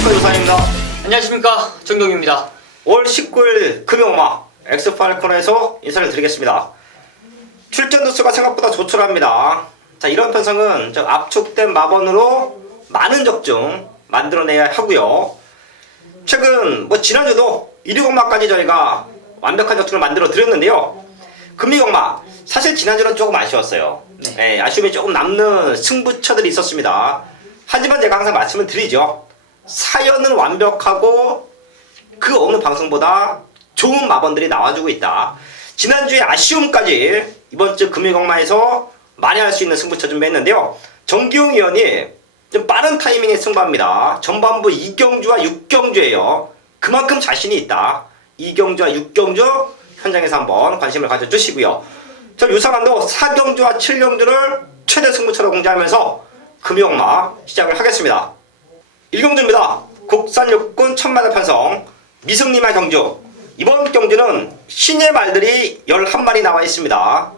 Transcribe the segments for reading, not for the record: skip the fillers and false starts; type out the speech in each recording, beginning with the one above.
안녕하십니까, 유사입니다. 안녕하십니까, 정경유입니다. 5월 19일 금요마 엑스파일코너에서 인사를 드리겠습니다. 출전 두수가 생각보다 조촐합니다. 자, 이런 편성은 압축된 마번으로 많은 적중 만들어내야 하고요. 최근 지난주도 1위공마까지 저희가 완벽한 적중을 만들어 드렸는데요. 금리공마 사실 지난주는 조금 아쉬웠어요. 네, 아쉬움이 조금 남는 승부처들이 있었습니다. 하지만 제가 항상 말씀을 드리죠. 사연은 완벽하고 그 어느 방송보다 좋은 마번들이 나와주고 있다. 지난주에 아쉬움까지 이번 주 금일공마에서 만회할 수 있는 승부처 준비했는데요. 정기용 위원이 좀 빠른 타이밍에 승부합니다. 전반부 2경주와 6경주예요. 그만큼 자신이 있다. 2경주와 6경주 현장에서 한번 관심을 가져주시고요. 저 유상환도 4경주와 7경주를 최대 승부처로 공개하면서 금일공마 시작을 하겠습니다. 1경주입니다. 국산 육군 천마다 편성 미승리마 경주. 이번 경주는 신예 말들이 11마리 나와 있습니다.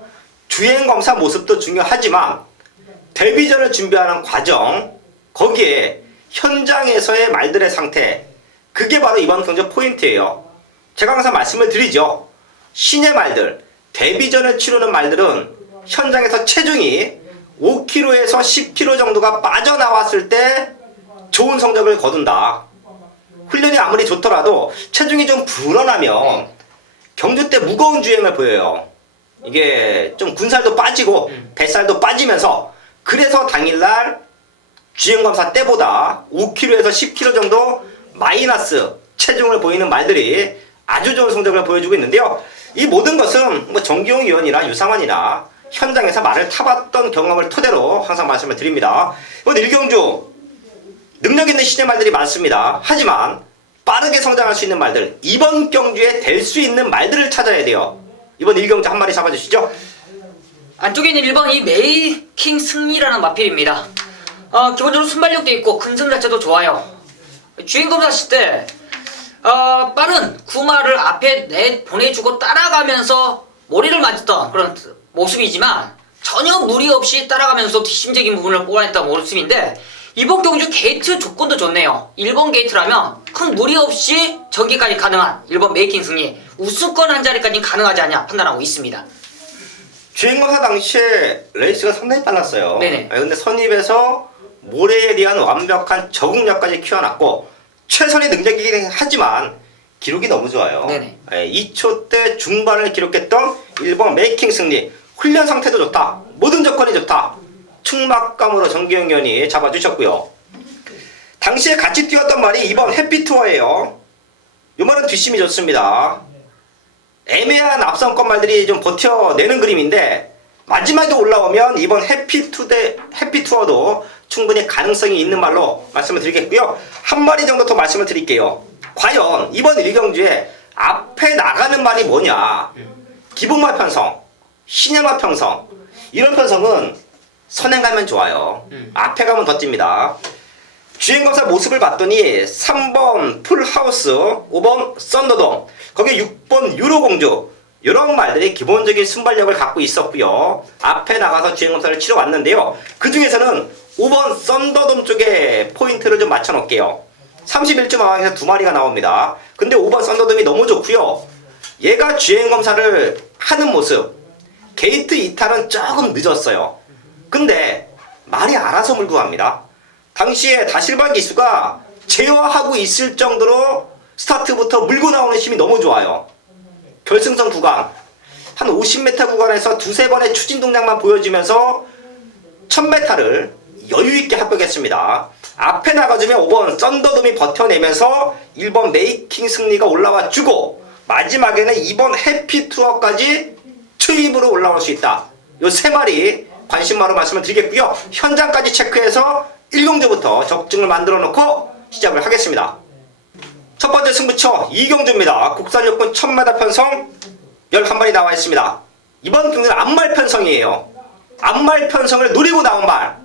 주행검사 모습도 중요하지만 데뷔전을 준비하는 과정, 거기에 현장에서의 말들의 상태, 그게 바로 이번 경주 포인트예요. 제가 항상 말씀을 드리죠. 신예 말들, 데뷔전을 치르는 말들은 현장에서 체중이 5kg에서 10kg 정도가 빠져나왔을 때 좋은 성적을 거둔다. 훈련이 아무리 좋더라도 체중이 좀 불어나면 경주 때 무거운 주행을 보여요. 이게 좀 군살도 빠지고 뱃살도 빠지면서, 그래서 당일날 주행검사 때보다 5kg에서 10kg 정도 마이너스 체중을 보이는 말들이 아주 좋은 성적을 보여주고 있는데요. 이 모든 것은 정기용 위원이나 유상환이나 현장에서 말을 타봤던 경험을 토대로 항상 말씀을 드립니다. 이번 1경주 능력 있는 신예 말들이 많습니다. 하지만 빠르게 성장할 수 있는 말들, 이번 경주에 될 수 있는 말들을 찾아야 돼요. 이번 1경주 한 마리 잡아주시죠. 안쪽에 있는 1번 이 메이킹 승리라는 마필입니다. 기본적으로 순발력도 있고 근성 자체도 좋아요. 주행검사 하실 때 빠른 구마를 앞에 보내주고 따라가면서 머리를 맞았던 그런 모습이지만 전혀 무리 없이 따라가면서 뒷심적인 부분을 뽑아냈던 모습인데, 이번 경주 게이트 조건도 좋네요. 1번 게이트라면 큰 무리 없이 전개까지 가능한 1번 메이킹 승리, 우승권 한 자리까지 가능하지 않냐 판단하고 있습니다. 주행검사 당시에 레이스가 상당히 빨랐어요. 네네. 근데 선입에서 모래에 대한 완벽한 적응력까지 키워놨고, 최선의 능력이긴 하지만 기록이 너무 좋아요. 네네. 2초대 중반을 기록했던 1번 메이킹 승리. 훈련 상태도 좋다. 모든 조건이 좋다. 충막감으로 정기영 위원이 잡아주셨고요. 당시에 같이 뛰었던 말이 2번 해피투어예요. 이 말은 뒷심이 좋습니다. 애매한 앞선권 말들이 좀 버텨내는 그림인데, 마지막에 올라오면 이번 해피투어도 충분히 가능성이 있는 말로 말씀을 드리겠고요. 한 마리 정도 더 말씀을 드릴게요. 과연 이번 1경주에 앞에 나가는 말이 뭐냐? 기본말 편성, 신예말 편성, 이런 편성은 선행 가면 좋아요. 앞에 가면 더 찝니다. 주행검사 모습을 봤더니 3번 풀하우스, 5번 썬더돔, 거기에 6번 유로공주, 이런 말들이 기본적인 순발력을 갖고 있었고요. 앞에 나가서 주행검사를 치러 왔는데요. 그 중에서는 5번 썬더돔 쪽에 포인트를 좀 맞춰 놓을게요. 31주 마왕에서 2마리가 나옵니다. 근데 5번 썬더돔이 너무 좋고요. 얘가 주행검사를 하는 모습, 게이트 이탈은 조금 늦었어요. 근데 말이 알아서 물고 갑니다. 당시에 다실바 기수가 제어하고 있을 정도로 스타트부터 물고 나오는 힘이 너무 좋아요. 결승선 구간 한 50m 구간에서 두세 번의 추진 동작만 보여주면서 1000m를 여유있게 합격했습니다. 앞에 나가주면 5번 썬더돔이 버텨내면서 1번 메이킹 승리가 올라와 주고, 마지막에는 2번 해피투어까지 추입으로 올라올 수 있다. 요 세 마리 관심마로 말씀을 드리겠고요. 현장까지 체크해서 1경주부터 적중을 만들어 놓고 시작을 하겠습니다. 첫 번째 승부처 2경주입니다. 국산 육군 1000m 편성 11마리 나와 있습니다. 이번 경주는 앞말 편성이에요. 앞말 편성을 노리고 나온 말,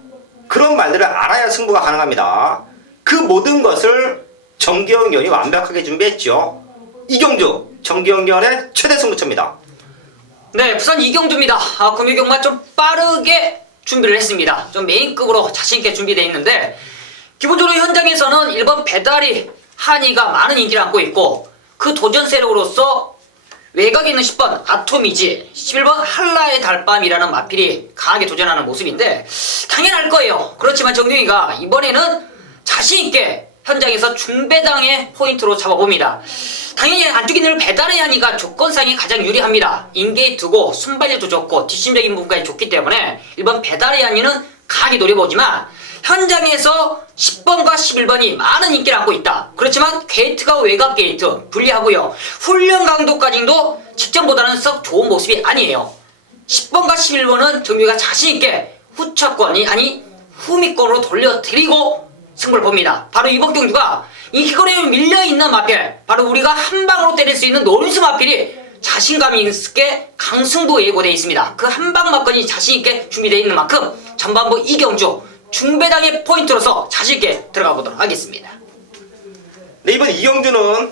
그런 말들을 알아야 승부가 가능합니다. 그 모든 것을 정기영 위원이 완벽하게 준비했죠. 2경주 정기영 위원의 최대 승부처입니다. 네, 부산 2경주입니다. 금유경만 좀 빠르게 준비를 했습니다. 좀 메인급으로 자신있게 준비되어 있는데, 기본적으로 현장에서는 1번 배다리 한이가 많은 인기를 안고 있고 그 도전 세력으로서 외곽에 있는 10번 아토미지, 11번 한라의 달밤이라는 마필이 강하게 도전하는 모습인데 당연할 거예요. 그렇지만 정경이가 이번에는 자신있게 현장에서 중배당의 포인트로 잡아봅니다. 당연히 안쪽에 있는 배달의 한이가 조건상이 가장 유리합니다. 인게이트고 순발력도 좋고 뒷심적인 부분까지 좋기 때문에 1번 배달의 한이는 강하게 노려보지만 현장에서 10번과 11번이 많은 인기를 안고 있다. 그렇지만 게이트가 외곽 게이트 불리하고요. 훈련 강도까지도 직전보다는 썩 좋은 모습이 아니에요. 10번과 11번은 정규가 자신있게 후차권이 아니 후미권으로 돌려드리고 승부를 봅니다. 바로 이번 경주가 인기거리에 밀려있는 마필, 바로 우리가 한 방으로 때릴 수 있는 노른수 마필이 자신감이 있게 강승부 예고되어 있습니다. 그 한방 막건이 자신있게 준비되어 있는 만큼 전반부 이경주 중배당의 포인트로서 자신있게 들어가 보도록 하겠습니다. 네, 이번 이경주는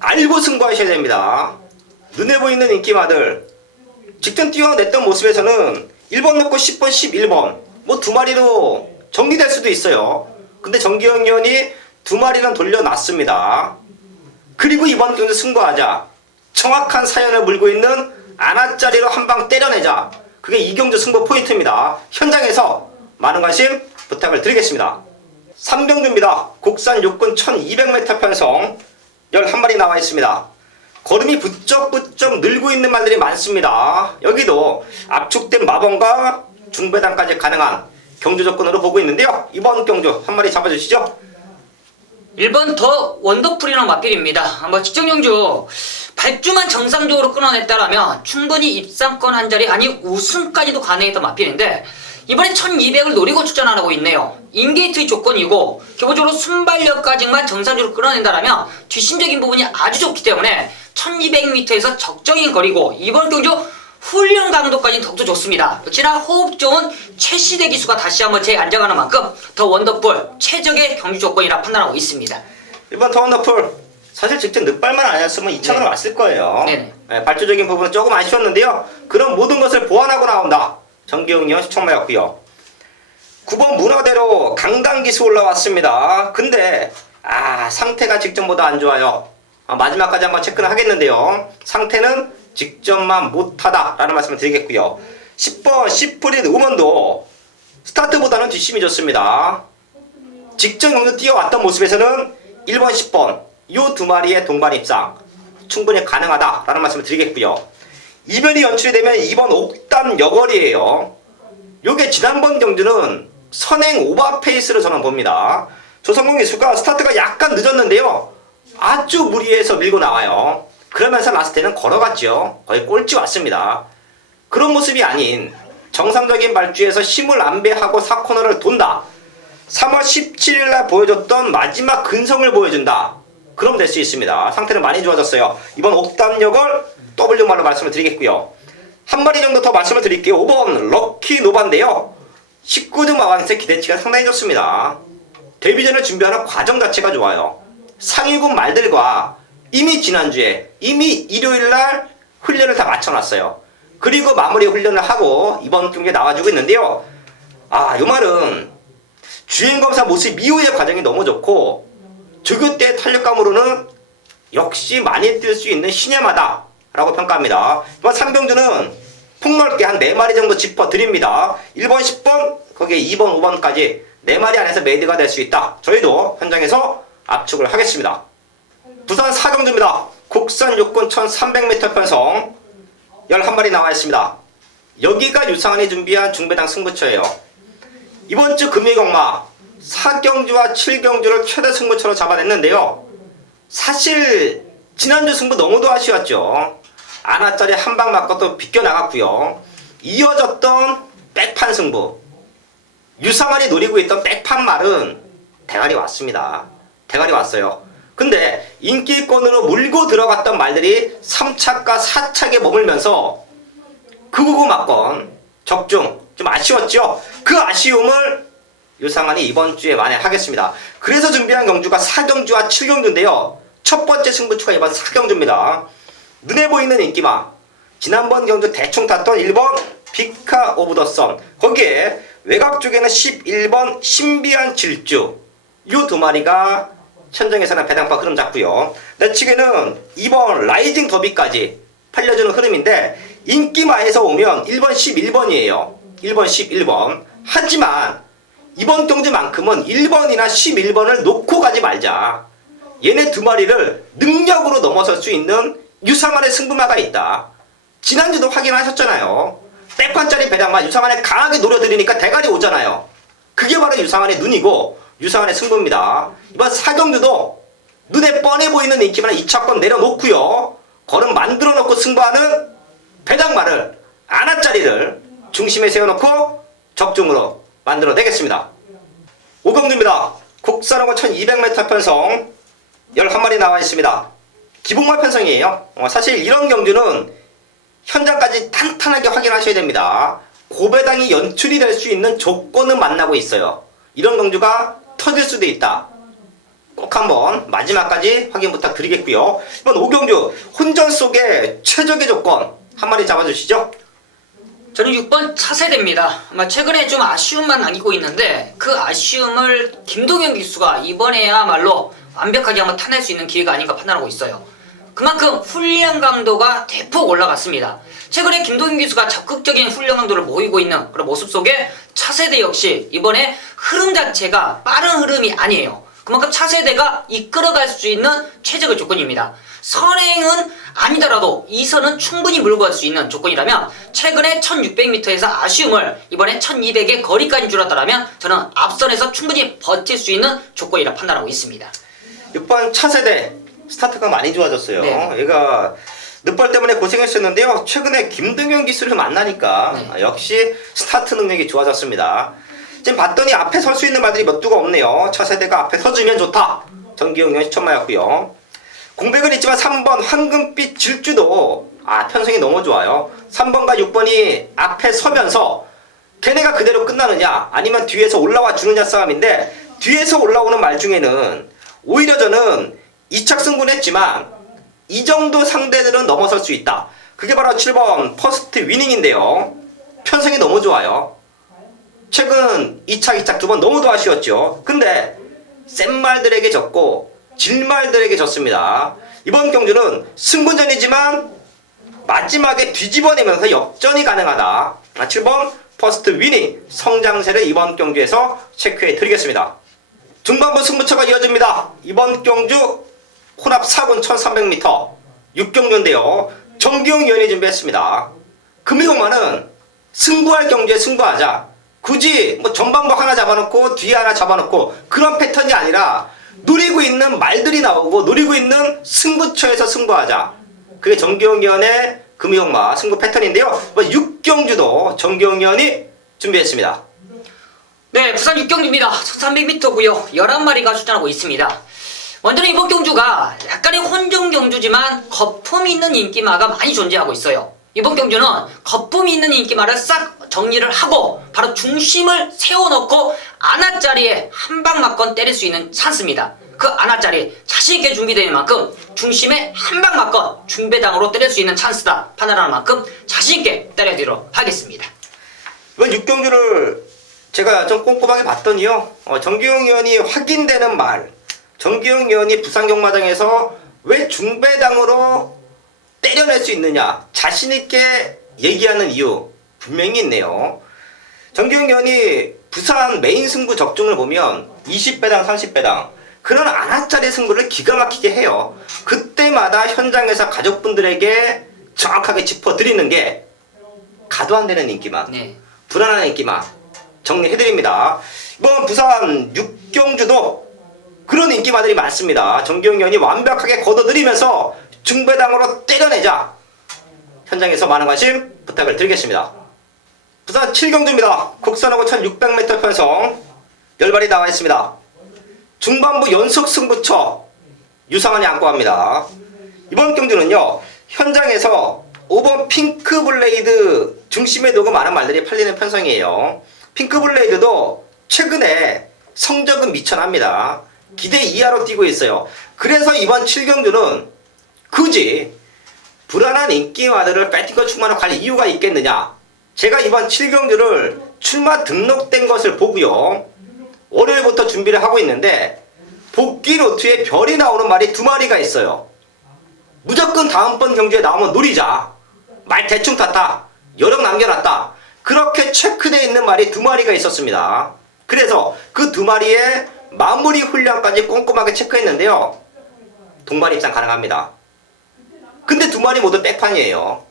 알고 승부하셔야 됩니다. 눈에 보이는 인기마들 직전 뛰어냈던 모습에서는 1번 넣고 10번, 11번 뭐 두 마리로 정리될 수도 있어요. 근데 정기영 의원이 두 마리는 돌려놨습니다. 그리고 이번 경주 승부하자 정확한 사연을 물고 있는 아나짜리로 한 방 때려내자, 그게 이경주 승부 포인트입니다. 현장에서 많은 관심 부탁을 드리겠습니다. 3경주입니다. 국산 육군 1200m 편성 11마리 나와 있습니다. 걸음이 부쩍부쩍 늘고 있는 말들이 많습니다. 여기도 압축된 마번과 중배당까지 가능한 경주 조건으로 보고 있는데요. 이번 경주 한 마리 잡아주시죠. 1번 더 원더풀이라는 마필입니다. 직전 경주 발주만 정상적으로 끊어냈다라면 충분히 입상권 한 자리 아니 우승까지도 가능했던 마필인데 이번엔 1200을 노리고 출전하고 있네요. 인게이트의 조건이고 기본적으로 순발력까지만 정상적으로 끌어낸다라면 뒷심적인 부분이 아주 좋기 때문에 1200m에서 적정인 거리고 이번 경주 훈련 강도까지 더욱더 좋습니다. 역시나 호흡 좋은 최시대 기수가 다시 한번 재안정하는 만큼 더 원더풀 최적의 경주 조건이라 판단하고 있습니다. 1번 더 원더풀 사실 직접 늑발만 아니었으면 2차로 왔을 거예요. 네네. 네, 발주적인 부분은 조금 아쉬웠는데요. 그런 모든 것을 보완하고 나온다. 정기용 의원 시청마였고요. 9번 문어대로 강당기수 올라왔습니다. 근데 상태가 직전보다 안 좋아요. 마지막까지 한번 체크를 하겠는데요. 상태는 직전만 못하다라는 말씀을 드리겠고요. 10번 시프릿 음원도 스타트보다는 뒷심이 좋습니다. 직전 경주 뛰어왔던 모습에서는 1번 10번 이 두 마리의 동반 입상 충분히 가능하다라는 말씀을 드리겠고요. 이변이 연출이 되면 2번 옥담 여거리예요. 요게 지난번 경주는 선행 오버페이스로 저는 봅니다. 조성공 기수가 스타트가 약간 늦었는데요. 아주 무리해서 밀고 나와요. 그러면서 라스트에는 걸어갔죠. 거의 꼴찌 왔습니다. 그런 모습이 아닌 정상적인 발주에서 힘을 안배하고 4코너를 돈다. 3월 17일날 보여줬던 마지막 근성을 보여준다. 그럼 될 수 있습니다. 상태는 많이 좋아졌어요. 이번 옥담역을 W말로 말씀을 드리겠고요. 한 마리 정도 더 말씀을 드릴게요. 5번 럭키 노바인데요. 19등 마왕세 기대치가 상당히 좋습니다. 데뷔전을 준비하는 과정 자체가 좋아요. 상위군 말들과 이미 지난주에 이미 일요일날 훈련을 다 마쳐놨어요. 그리고 마무리 훈련을 하고 이번 경기에 나와주고 있는데요. 이 말은 주행검사 모습 이후의 과정이 너무 좋고 조교 때 탄력감으로는 역시 많이 뛸 수 있는 신예마다 라고 평가합니다. 이번 3경주는 폭넓게 한 4마리 정도 짚어드립니다. 1번 10번 거기에 2번 5번까지 4마리 안에서 메이드가 될 수 있다. 저희도 현장에서 압축을 하겠습니다. 부산 4경주입니다. 국산 육군 1300m 편성 11마리 나와 있습니다. 여기가 유상한이 준비한 중배당 승부처예요. 이번 주 금일경마 4경주와 7경주를 최대 승부처로 잡아냈는데요. 사실 지난주 승부 너무도 아쉬웠죠. 아나짜리 한 방 맞고 또 비껴나갔고요. 이어졌던 백판 승부, 유상한이 노리고 있던 백판 말은 대가리 왔습니다. 대가리 왔어요. 근데 인기권으로 물고 들어갔던 말들이 3차과 4차에 머물면서 그999 맞건 적중 좀 아쉬웠죠. 그 아쉬움을 유상한이 이번 주에 만회하겠습니다. 그래서 준비한 경주가 4경주와 7경주인데요. 첫 번째 승부처가 이번 4경주입니다. 눈에 보이는 인기마, 지난번 경주 대충 탔던 1번 피카 오브 더 선, 거기에 외곽 쪽에는 11번 신비한 질주, 이 두 마리가 현장에서는 배당파 흐름 잡고요. 내치기는 이번 라이징 더비까지 팔려주는 흐름인데 인기마에서 오면 1번 11번이에요. 1번 11번. 하지만 이번 경주만큼은 1번이나 11번을 놓고 가지 말자. 얘네 두 마리를 능력으로 넘어설 수 있는 유상한의 승부마가 있다. 지난주도 확인하셨잖아요. 백판짜리 배당마 유상한에 강하게 노려드리니까 대가리 오잖아요. 그게 바로 유상한의 눈이고 유상한의 승부입니다. 이번 4경주도 눈에 뻔해 보이는 인기만 2차권 내려놓고요. 걸음 만들어 놓고 승부하는 배당마를 아나짜리를 중심에 세워놓고 적중으로 만들어내겠습니다. 5경주입니다. 국산하고 1200m 편성 11마리 나와 있습니다. 기복마 편성이에요. 사실 이런 경주는 현장까지 탄탄하게 확인하셔야 됩니다. 고배당이 연출이 될 수 있는 조건은 만나고 있어요. 이런 경주가 터질 수도 있다. 꼭 한번 마지막까지 확인 부탁드리겠고요. 이번 5경주 혼전 속의 최적의 조건 한 마리 잡아주시죠. 저는 6번 차세대입니다. 아마 최근에 좀 아쉬움만 남기고 있는데 그 아쉬움을 김동현 기수가 이번에야말로 완벽하게 한번 타낼 수 있는 기회가 아닌가 판단하고 있어요. 그만큼 훈련 강도가 대폭 올라갔습니다. 최근에 김동현 기수가 적극적인 훈련 강도를 보이고 있는 그런 모습 속에 차세대 역시 이번에 흐름 자체가 빠른 흐름이 아니에요. 그만큼 차세대가 이끌어갈 수 있는 최적의 조건입니다. 선행은 아니더라도 2선은 충분히 물고 갈 수 있는 조건이라면 최근에 1600m에서 아쉬움을 이번에 1200의 거리까지 줄였다면 저는 앞선에서 충분히 버틸 수 있는 조건이라 판단하고 있습니다. 6번 차세대 스타트가 많이 좋아졌어요. 네. 얘가 늦벌 때문에 고생했었는데요. 최근에 김동현 기수를 만나니까 네. 역시 스타트 능력이 좋아졌습니다. 지금 봤더니 앞에 설 수 있는 말들이 몇 두가 없네요. 차세대가 앞에 서주면 좋다. 정기용이 시천마였고요. 공백은 있지만 3번 황금빛 질주도 편성이 너무 좋아요. 3번과 6번이 앞에 서면서 걔네가 그대로 끝나느냐 아니면 뒤에서 올라와 주느냐 싸움인데 뒤에서 올라오는 말 중에는 오히려 저는 2착 승부했지만 이 정도 상대들은 넘어설 수 있다. 그게 바로 7번 퍼스트 위닝인데요. 편성이 너무 좋아요. 최근 2착, 2착 두 번 너무도 아쉬웠죠. 근데 센 말들에게 졌고 질말들에게 졌습니다. 이번 경주는 승분전이지만 마지막에 뒤집어내면서 역전이 가능하다. 7번 퍼스트 위닝 성장세를 이번 경주에서 체크해 드리겠습니다. 중반부 승부처가 이어집니다. 이번 경주 혼합 4군 1300m 6경주인데요. 정기용 위원이 준비했습니다. 금이공만은 승부할 경주에 승부하자. 굳이 뭐 전반부 하나 잡아놓고 뒤에 하나 잡아놓고 그런 패턴이 아니라 노리고 있는 말들이 나오고 노리고 있는 승부처에서 승부하자. 그게 정기용 위원의 금이공마 승부 패턴인데요. 6경주도 정기용 위원이 준비했습니다. 네, 부산 6경주입니다. 1300m고요. 11마리가 출전하고 있습니다. 먼저는 이번 경주가 약간의 혼종 경주지만 거품이 있는 인기마가 많이 존재하고 있어요. 이번 경주는 거품이 있는 인기마를 싹 정리를 하고 바로 중심을 세워놓고 아나짜리에 한 방 맞건 때릴 수 있는 찬스입니다. 그 아나짜리 자신있게 준비되는 만큼 중심에 한 방 맞건 중배당으로 때릴 수 있는 찬스다 판단하는 만큼 자신있게 때려드리도록 하겠습니다. 이번 6경주를 제가 좀 꼼꼼하게 봤더니요. 정기용 의원이 확인되는 말, 정기용 의원이 부산경마장에서 왜 중배당으로 때려낼 수 있느냐 자신있게 얘기하는 이유 분명히 있네요. 정기용 의원이 부산 메인 승부 적중을 보면 20배당 30배당 그런 아나짜리 승부를 기가 막히게 해요. 그때마다 현장에서 가족분들에게 정확하게 짚어드리는 게 가도 안 되는 인기만, 네. 불안한 인기만 정리해드립니다. 이번 부산 6경주도 그런 인기마들이 많습니다. 정기용 의원이 완벽하게 걷어들이면서 중배당으로 때려내자. 현장에서 많은 관심 부탁을 드리겠습니다. 부산 7경주입니다. 국산하고 1600m 편성 10마리 나와 있습니다. 중반부 연속 승부처 유상한이 안고 갑니다. 이번 경주는요. 현장에서 5번 핑크블레이드 중심에 두고 많은 말들이 팔리는 편성이에요. 핑크블레이드도 최근에 성적은 미천합니다. 기대 이하로 뛰고 있어요. 그래서 이번 7경주는 굳이 불안한 인기마들을 배팅권 충만으로 갈 이유가 있겠느냐. 제가 이번 7경주를 출마 등록된 것을 보고요. 월요일부터 준비를 하고 있는데 복귀 노트에 별이 나오는 말이 2마리가 있어요. 무조건 다음번 경주에 나오면 노리자. 말 대충 탔다. 여력 남겨놨다. 그렇게 체크되어 있는 말이 2마리가 있었습니다. 그래서 그 2마리의 마무리 훈련까지 꼼꼼하게 체크했는데요. 동반 입상 가능합니다. 근데 2마리 모두 백판이에요.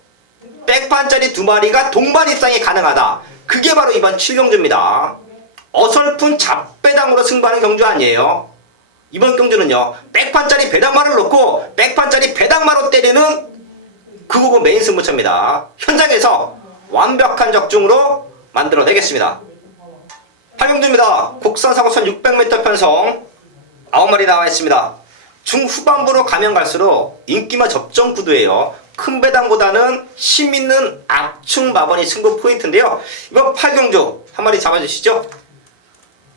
백판짜리 2마리가 동반 입상이 가능하다. 그게 바로 이번 7경주입니다. 어설픈 잡배당으로 승부하는 경주 아니에요. 이번 경주는요, 백판짜리 배당마를 놓고 백판짜리 배당마로 때리는 그거고 메인 승부처입니다. 현장에서 완벽한 적중으로 만들어내겠습니다. 8경주입니다. 국산 사고선 600m 편성 9마리 나와 있습니다. 중후반부로 가면 갈수록 인기마 접전 구도예요. 큰 배당보다는 힘있는 압축 마번이 승부 포인트인데요. 이번 8경주 한 마리 잡아주시죠.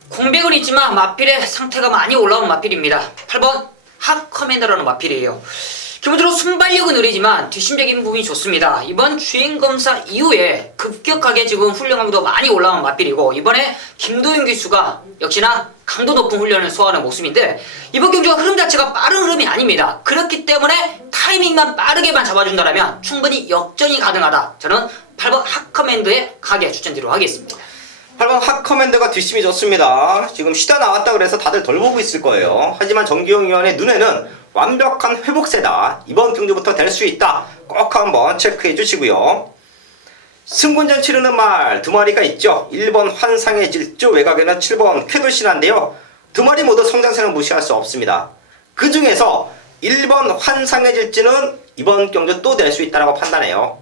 공백은 있지만 마필의 상태가 많이 올라온 마필입니다. 8번 핫커맨더라는 마필이에요. 기본적으로 순발력은 느리지만 뒷심적인 부분이 좋습니다. 이번 주행검사 이후에 급격하게 지금 훈련 강도가 많이 올라온 마필이고, 이번에 김도윤 기수가 역시나 강도 높은 훈련을 소화하는 모습인데, 이번 경주가 흐름 자체가 빠른 흐름이 아닙니다. 그렇기 때문에 타이밍만 빠르게만 잡아준다면 충분히 역전이 가능하다. 저는 8번 핫커맨더에 가게 추천드리도록 하겠습니다. 8번 핫커맨드가 뒷심이 좋습니다. 지금 쉬다 나왔다 그래서 다들 덜 보고 있을 거예요. 하지만 정기용 위원의 눈에는 완벽한 회복세다. 이번 경주부터 될 수 있다. 꼭 한번 체크해 주시고요. 승군전 치르는 말 2마리가 있죠. 1번 환상의 질주, 외곽에는 7번 쾌도신한데요. 2마리 모두 성장세는 무시할 수 없습니다. 그 중에서 1번 환상의 질주는 이번 경주 또 될 수 있다고 판단해요.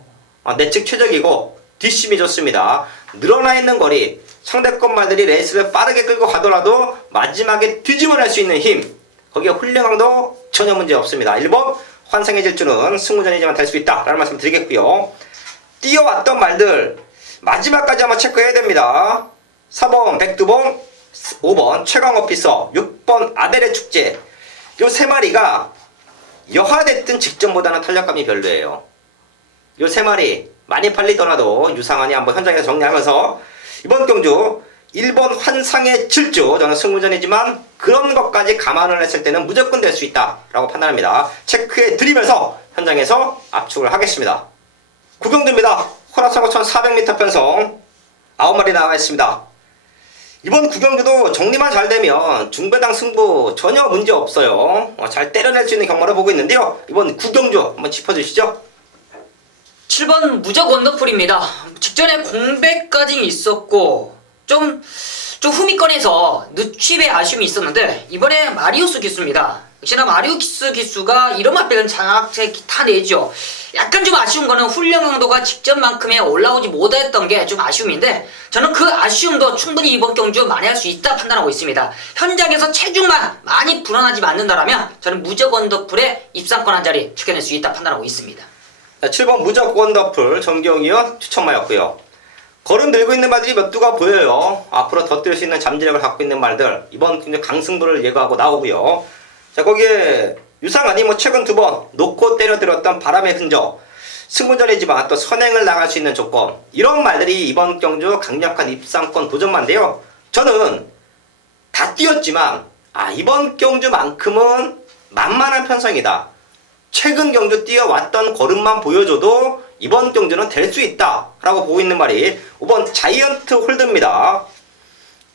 내측 최적이고 뒷심이 좋습니다. 늘어나 있는 거리, 상대권 말들이 레이스를 빠르게 끌고 가더라도 마지막에 뒤집어낼 수 있는 힘, 거기에 훈련강도 전혀 문제 없습니다. 1번 환상의 질주는 승무전이지만 될 수 있다 라는 말씀 드리겠고요. 뛰어왔던 말들 마지막까지 한번 체크해야 됩니다. 4번 백두봉, 5번 최강오피서, 6번 아델의 축제, 요 3마리가 여하됐든 직전보다는 탄력감이 별로예요. 요 3마리 많이 팔리더라도 유상하니 한번 현장에서 정리하면서 이번 경주 1번 환상의 질주, 저는 승무전이지만 그런 것까지 감안을 했을 때는 무조건 될 수 있다 라고 판단합니다. 체크해 드리면서 현장에서 압축을 하겠습니다. 9경주입니다. 호라사고천 400m 편성 9마리 나와 있습니다. 이번 9경주도 정리만 잘 되면 중배당 승부 전혀 문제 없어요. 잘 때려낼 수 있는 경마를 보고 있는데요. 이번 9경주 한번 짚어주시죠. 7번 무적 원더풀입니다. 직전에 공백까지 있었고 좀 후미권에서 늦취의 아쉬움이 있었는데, 이번에 마리우스 기수입니다. 역시나 마리우스 기수가 이런 맛배는 장악제 다 내죠. 약간 좀 아쉬운 거는 훈련 강도가 직전만큼에 올라오지 못했던 게 좀 아쉬움인데, 저는 그 아쉬움도 충분히 이번 경주 만회할 수 있다 판단하고 있습니다. 현장에서 체중만 많이 불어나지 않는다라면 저는 무적 원더풀에 입상권 한 자리 지켜낼 수 있다 판단하고 있습니다. 7번 무적 원더풀 정경위원 추천마였고요. 걸음 들고 있는 말들이 몇 두가 보여요. 앞으로 더 뛸 수 있는 잠재력을 갖고 있는 말들, 이번 굉장히 강승부를 예고하고 나오고요. 자, 거기에 유상하니 최근 2번 놓고 때려들었던 바람의 흔적, 승부전이지만 또 선행을 나갈 수 있는 조건, 이런 말들이 이번 경주 강력한 입상권 도전만인데요. 저는 다 뛰었지만 이번 경주만큼은 만만한 편성이다. 최근 경주 뛰어왔던 걸음만 보여줘도 이번 경주는 될 수 있다 라고 보고 있는 말이 5번 자이언트 홀드입니다.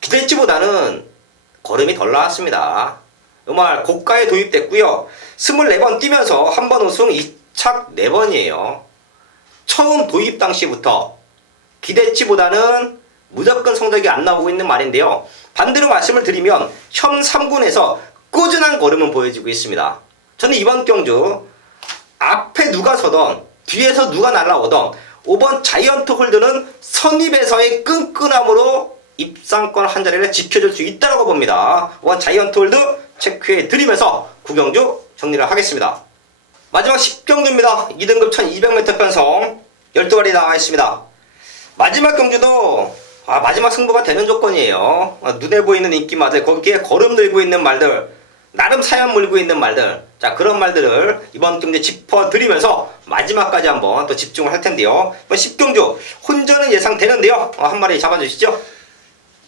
기대치보다는 걸음이 덜 나왔습니다. 이 말 고가에 도입됐고요. 24번 뛰면서 한 번 우승 2착 4번이에요. 처음 도입 당시부터 기대치보다는 무조건 성적이 안 나오고 있는 말인데요. 반대로 말씀을 드리면 현 3군에서 꾸준한 걸음은 보여지고 있습니다. 저는 이번 경주 앞에 누가 서던 뒤에서 누가 날라오던 5번 자이언트 홀드는 선입에서의 끈끈함으로 입상권 한 자리를 지켜줄 수 있다고 봅니다. 5번 자이언트 홀드 체크해 드리면서 9경주 정리를 하겠습니다. 마지막 10경주입니다. 2등급 1200m 편성 12마리 나와 있습니다. 마지막 경주도 마지막 승부가 되는 조건이에요. 눈에 보이는 인기마들, 거기에 걸음 들고 있는 말들, 나름 사연 물고 있는 말들, 자, 그런 말들을 이번 경주 짚어드리면서 마지막까지 한번 또 집중을 할 텐데요. 이번 10경주 혼전은 예상되는데요. 한 마리 잡아주시죠.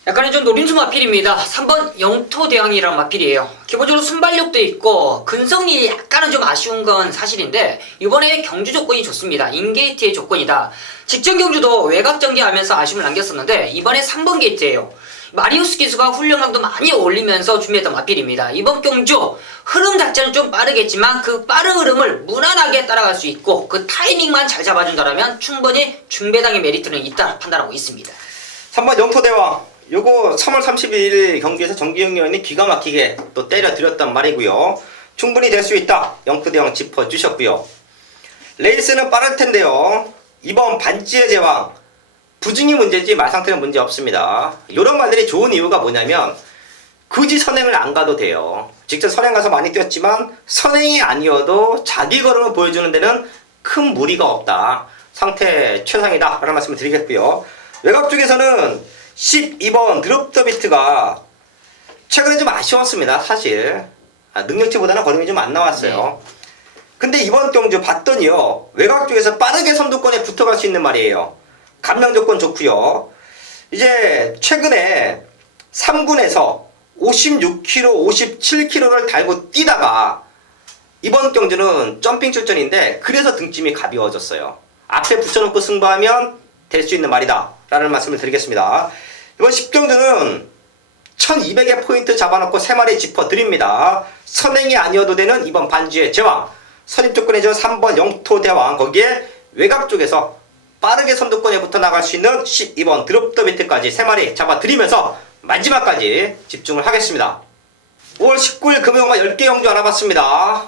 약간의 좀 노림수 마필입니다. 3번 영토대왕이라는 마필이에요. 기본적으로 순발력도 있고 근성이 약간은 좀 아쉬운 건 사실인데 이번에 경주 조건이 좋습니다. 인게이트의 조건이다. 직전 경주도 외곽 전개하면서 아쉬움을 남겼었는데 이번에 3번 게이트예요. 마리우스 기수가 훈련량도 많이 올리면서 준비했던 마필입니다. 이번 경주 흐름 자체는 좀 빠르겠지만 그 빠른 흐름을 무난하게 따라갈 수 있고 그 타이밍만 잘 잡아준다면 충분히 중배당의 메리트는 있다 판단하고 있습니다. 3번 영토대왕. 요거 3월 31일 경기에서 정기영 의원이 기가 막히게 또 때려드렸단 말이고요. 충분히 될 수 있다. 영토대왕 짚어주셨고요. 레이스는 빠를 텐데요. 이번 반지의 제왕. 부진이 문제지 말 상태는 문제 없습니다. 이런 말들이 좋은 이유가 뭐냐면 굳이 선행을 안 가도 돼요. 직접 선행 가서 많이 뛰었지만 선행이 아니어도 자기 걸음을 보여주는 데는 큰 무리가 없다. 상태 최상이다 라는 말씀을 드리겠고요. 외곽 쪽에서는 12번 드롭 더 비트가 최근에 좀 아쉬웠습니다. 사실 능력치보다는 걸음이 좀 안 나왔어요. 근데 이번 경주 봤더니요, 외곽 쪽에서 빠르게 선두권에 붙어갈 수 있는 말이에요. 감량 조건 좋고요. 이제 최근에 3군에서 56km, 57km를 달고 뛰다가 이번 경주는 점핑 출전인데 그래서 등짐이 가벼워졌어요. 앞에 붙여놓고 승부하면 될 수 있는 말이다 라는 말씀을 드리겠습니다. 이번 10경주는 1200의 포인트 잡아놓고 3마리 짚어드립니다. 선행이 아니어도 되는 이번 반지의 제왕, 선입 조건이죠. 3번 영토대왕, 거기에 외곽 쪽에서 빠르게 선두권에 붙어 나갈 수 있는 12번 드롭 더 비트까지 3마리 잡아드리면서 마지막까지 집중을 하겠습니다. 5월 19일 금요일만 10개 경주 알아봤습니다.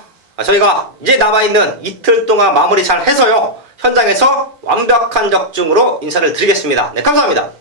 저희가 이제 남아있는 이틀 동안 마무리 잘 해서요, 현장에서 완벽한 적중으로 인사를 드리겠습니다. 네, 감사합니다.